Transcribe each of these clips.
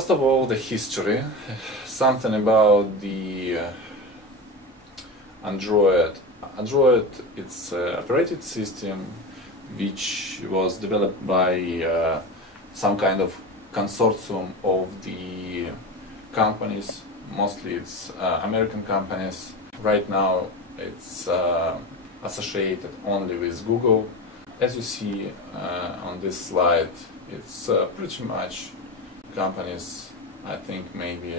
First of all, the history, something about the Android. Android, it's an operating system which was developed by some kind of consortium of the companies, mostly it's American companies. Right now it's associated only with Google. As you see on this slide, it's pretty much companies, I think maybe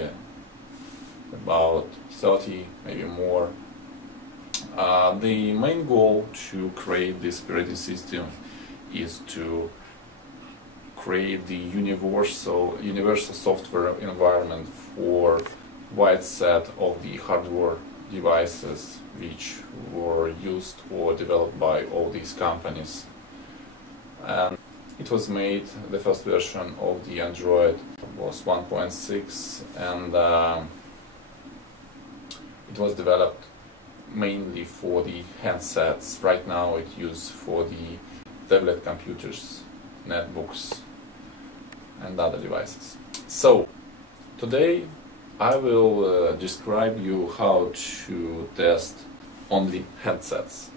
about 30, maybe more. The main goal to create this operating system is to create the universal software environment for wide set of the hardware devices which were used or developed by all these companies. And it was made, the first version of the Android was 1.6, and it was developed mainly for the handsets. Right now it's used for the tablet computers, netbooks and other devices. So today I will describe you how to test only handsets.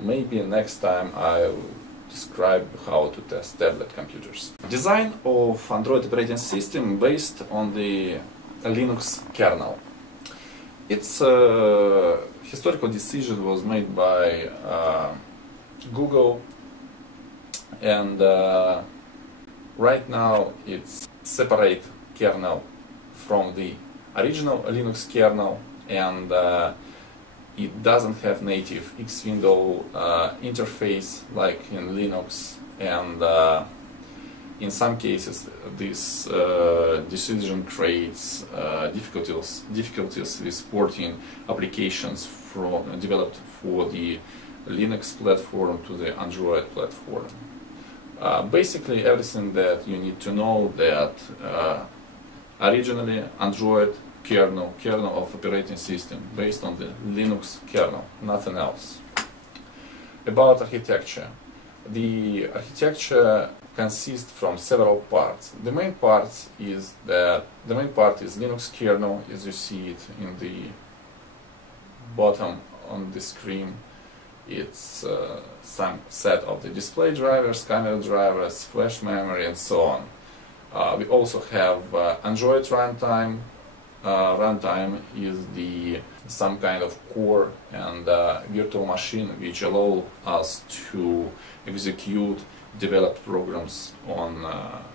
Maybe next time I'll describe how to test tablet computers. Design of Android operating system based on the Linux kernel. Its historical decision was made by Google, and right now it's separate kernel from the original Linux kernel, and it doesn't have native X window interface like in Linux, and in some cases this decision creates difficulties with porting applications developed for the Linux platform to the Android platform. Basically everything that you need to know that originally Android kernel of operating system based on the Linux kernel, nothing else. About architecture. The architecture consists from several parts. The main part is Linux kernel, as you see it in the bottom on the screen. It's some set of the display drivers, camera drivers, flash memory, and so on. We also have Android runtime. Runtime is some kind of core and virtual machine which allow us to execute developed programs on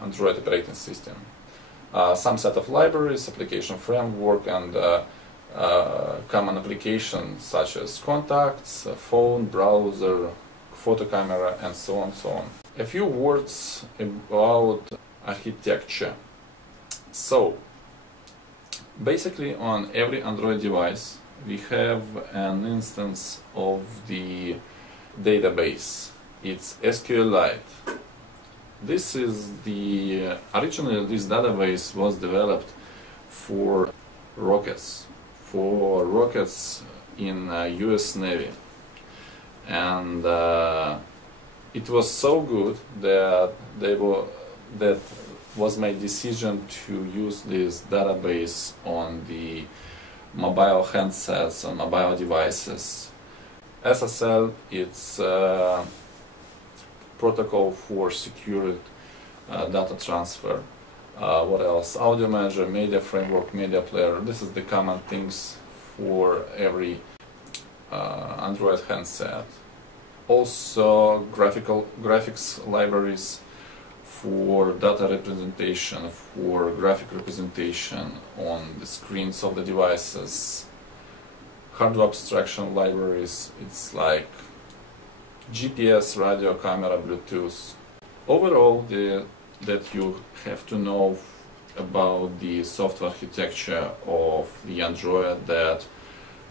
Android operating system. Some set of libraries, application framework, and common applications such as contacts, phone, browser, photo camera, and so on, so on. A few words about architecture. So, basically on every Android device we have an instance of the database. It's SQLite. This is originally this database was developed for rockets in US Navy, and it was so good that was made decision to use this database on the mobile handsets, on mobile devices. SSL, it's protocol for secure data transfer. What else? Audio manager, media framework, media player. This is the common things for every Android handset. Also graphics libraries for data representation, for graphic representation on the screens of the devices. Hardware abstraction libraries, it's like GPS, radio, camera, Bluetooth. Overall, that you have to know about the software architecture of the Android, that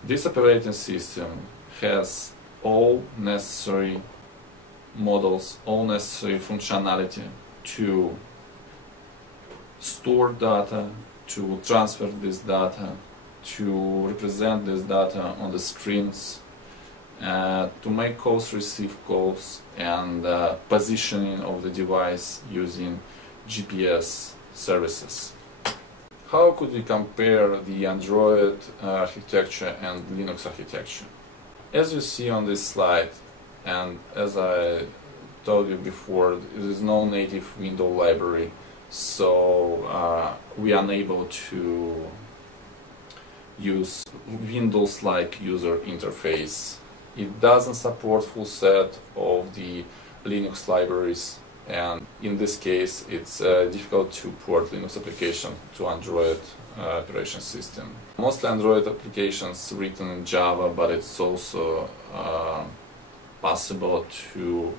this operating system has all necessary models, all necessary functionality to store data, to transfer this data, to represent this data on the screens, to make calls, receive calls, and positioning of the device using GPS services. How could we compare the Android architecture and Linux architecture? As you see on this slide, and as I told you before, there is no native window library, so we are unable to use Windows-like user interface. It doesn't support full set of the Linux libraries, and in this case it's difficult to port Linux application to Android operation system. Mostly Android applications written in Java, but it's also possible to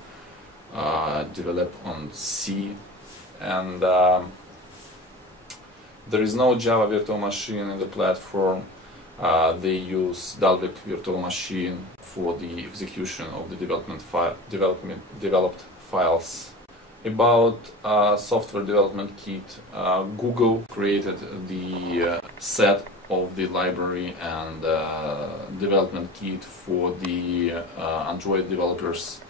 develop on C, and there is no Java virtual machine in the platform. They use Dalvik virtual machine for the execution of the developed files. About software development kit, Google created the set of the library and development kit for the Android developers,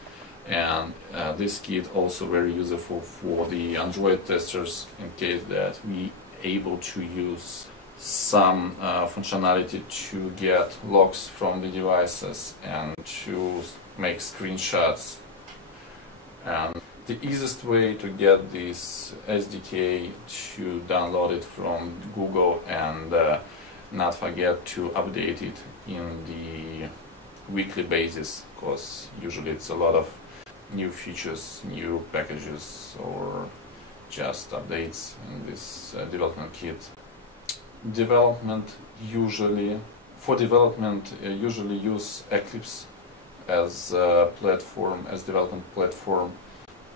and this kit also very useful for the Android testers in case that we able to use some functionality to get logs from the devices and to make screenshots. And the easiest way to get this SDK to download it from Google and not forget to update it in the weekly basis, because usually it's a lot of new features, new packages, or just updates in this development kit. Usually use Eclipse as development platform.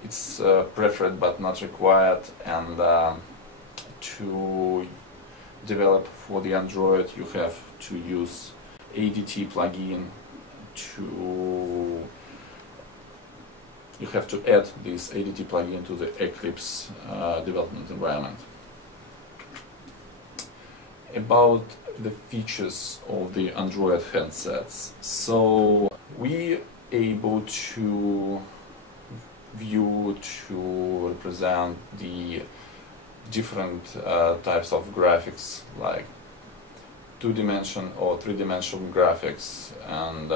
It's preferred but not required, and to develop for the Android you have to use ADT plugin. You have to add this ADT plugin to the Eclipse development environment. About the features of the Android handsets. So we able to represent the different types of graphics, like 2-dimensional or 3-dimensional graphics, and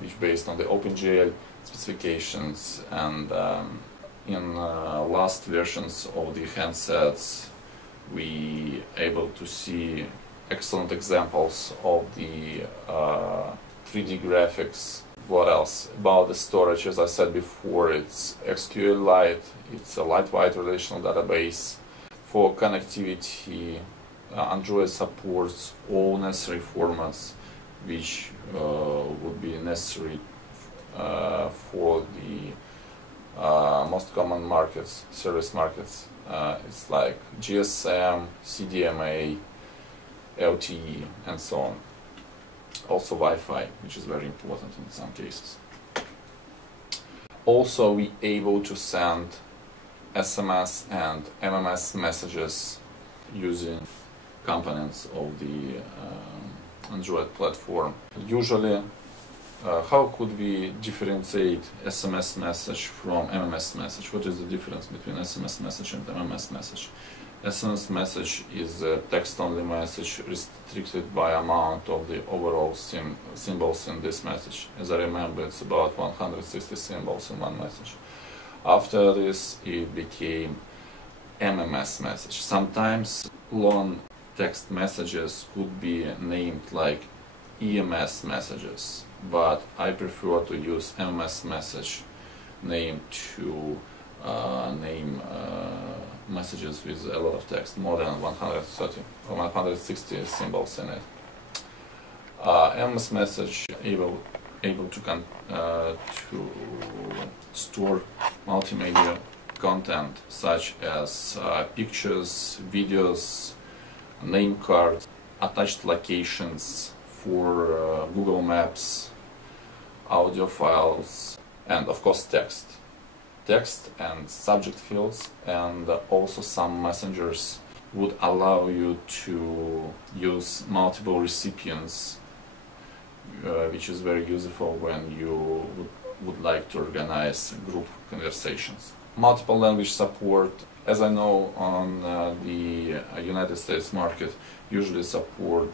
which based on the OpenGL specifications, and in last versions of the handsets we able to see excellent examples of the 3D graphics. What else? About the storage, as I said before, it's SQLite, it's a lightweight relational database. For connectivity, Android supports all necessary formats which would be necessary for the most common markets, service markets. It's like GSM, CDMA, LTE, and so on. Also Wi-Fi, which is very important in some cases. Also, we able to send SMS and MMS messages using components of the Android platform. Usually, how could we differentiate SMS message from MMS message? What is the difference between SMS message and MMS message? SMS message is a text-only message restricted by amount of the overall symbols in this message. As I remember, it's about 160 symbols in one message. After this, it became MMS message. Sometimes long text messages could be named like EMS messages, but I prefer to use MMS message name to name messages with a lot of text, more than 130 or 160 symbols in it. MMS message able to store multimedia content such as pictures, videos, name cards, attached locations for Google Maps, audio files, and of course text and subject fields, and also some messengers would allow you to use multiple recipients, which is very useful when you would like to organize group conversations. Multiple language support. as I know, on the United States market usually support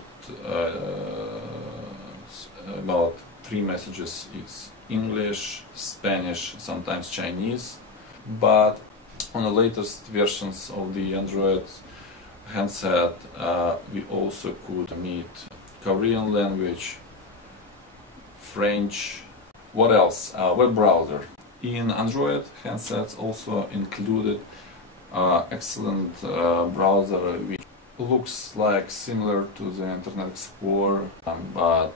about 3 messages. It's English, Spanish, sometimes Chinese, but on the latest versions of the Android handset we also could meet Korean language, French, what else? Web browser. In Android handsets also included excellent browser which looks like similar to the Internet Explorer, but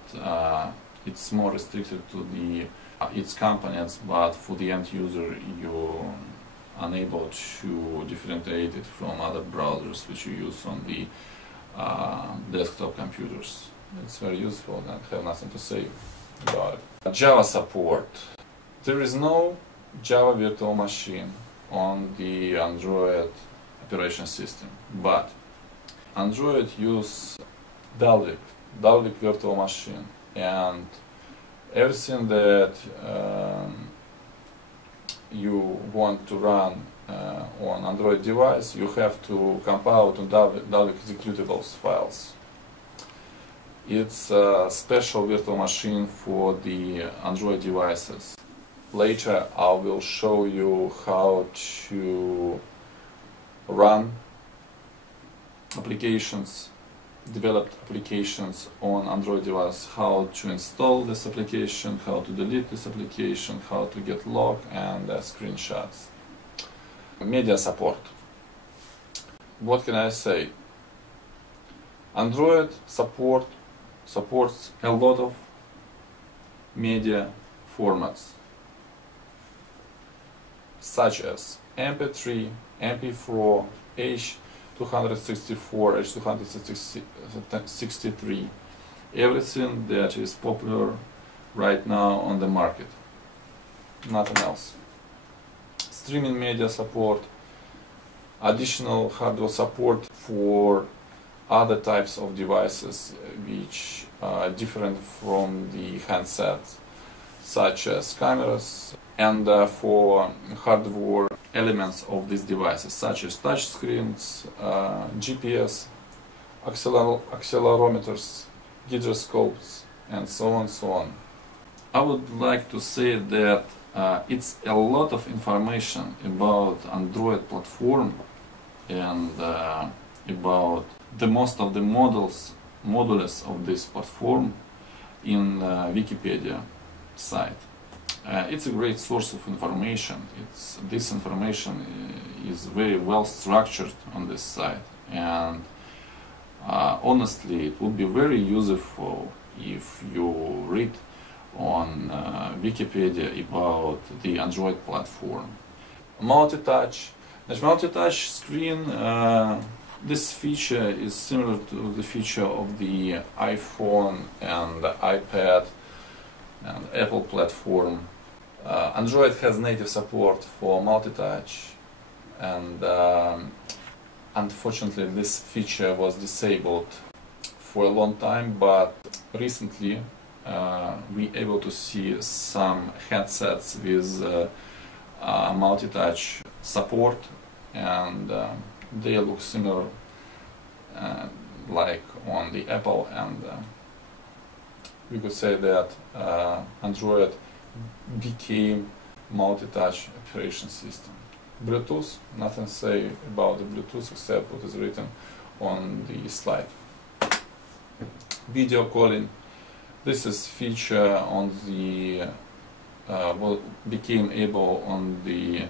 it's more restricted to the its components, but for the end user you're unable to differentiate it from other browsers which you use on the desktop computers. It's very useful and I have nothing to say about it. Java support. There is no Java virtual machine on the Android operation system, but Android use Dalvik virtual machine, and everything that you want to run on Android device, you have to compile to Dalvik executables files. It's a special virtual machine for the Android devices. Later I will show you how to run applications, developed applications on Android device, how to install this application, how to delete this application, how to get log and screenshots. Media support. What can I say? Android supports a lot of media formats such as MP3, MP4, H264, H263, everything that is popular right now on the market, nothing else. Streaming media support, additional hardware support for other types of devices which are different from the handsets, such as cameras, and for hardware elements of these devices, such as touch screens, GPS, accelerometers, gyroscopes, and so on, so on. I would like to say that it's a lot of information about Android platform and about the most of the modules of this platform in Wikipedia site. It's a great source of information. This information is very well structured on this site, and honestly it would be very useful if you read on Wikipedia about the Android platform. Multi-touch. Multi-touch screen, this feature is similar to the feature of the iPhone and the iPad and Apple platform. Android has native support for multi-touch, and unfortunately this feature was disabled for a long time, but recently we able to see some headsets with multi-touch support, and they look similar like on the Apple, and we could say that Android became multi-touch operation system. Bluetooth, nothing to say about the Bluetooth except what is written on the slide. Video calling. This is feature on the became able on the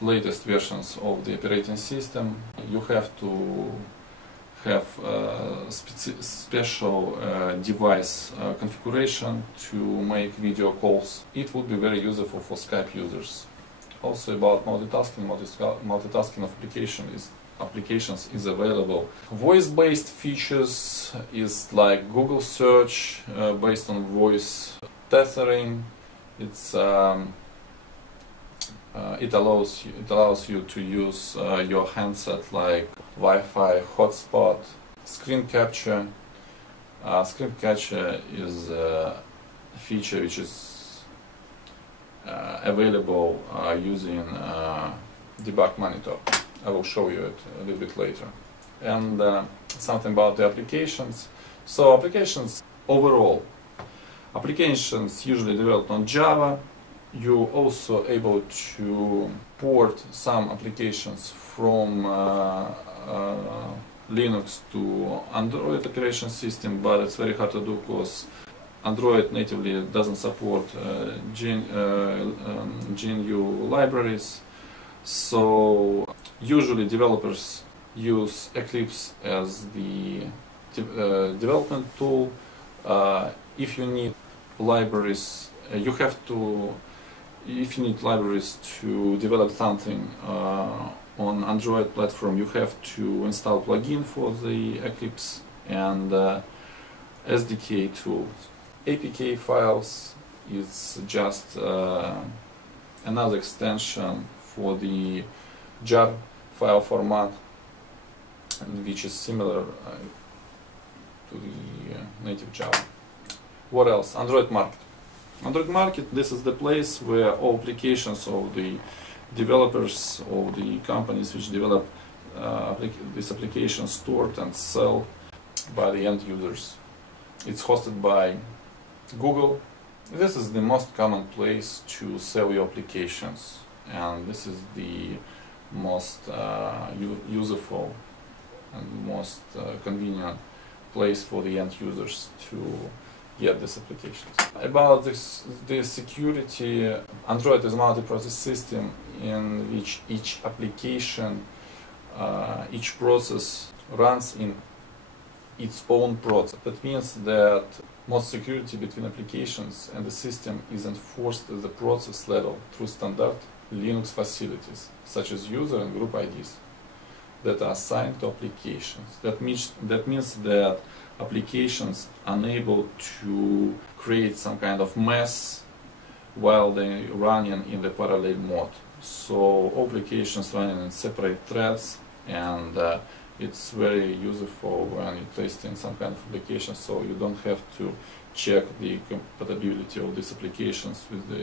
latest versions of the operating system. You have to have special device configuration to make video calls. It would be very useful for Skype users. Also about multitasking, multitasking of applications is available. Voice-based features is like Google search based on voice, tethering. It allows you to use your handset like Wi-Fi hotspot. Screen capture. Screen capture is a feature which is available using debug monitor. I will show you it a little bit later. And something about the applications. So applications overall. Applications usually developed on Java. You're also able to port some applications from Linux to Android operation system, but it's very hard to do because Android natively doesn't support GNU libraries. So usually developers use Eclipse as the development tool. If you need libraries, if you need libraries to develop something on Android platform, you have to install plugin for the Eclipse and SDK tools. APK files is just another extension for the jar file format, which is similar to the native Java. What else? Android Market. Android Market, this is the place where all applications of the developers or the companies which develop this application stored and sell by the end users. It's hosted by Google. This is the most common place to sell your applications, and this is the most useful and most convenient place for the end users to get these applications. About the security, Android is a multi-process system in which each application, each process runs in its own process. That means that most security between applications and the system is enforced at the process level through standard Linux facilities, such as user and group IDs, that are assigned to applications. That means that applications are unable to create some kind of mess while they running in the parallel mode. So all applications running in separate threads, and it's very useful when you're testing some kind of application, so you don't have to check the compatibility of these applications with the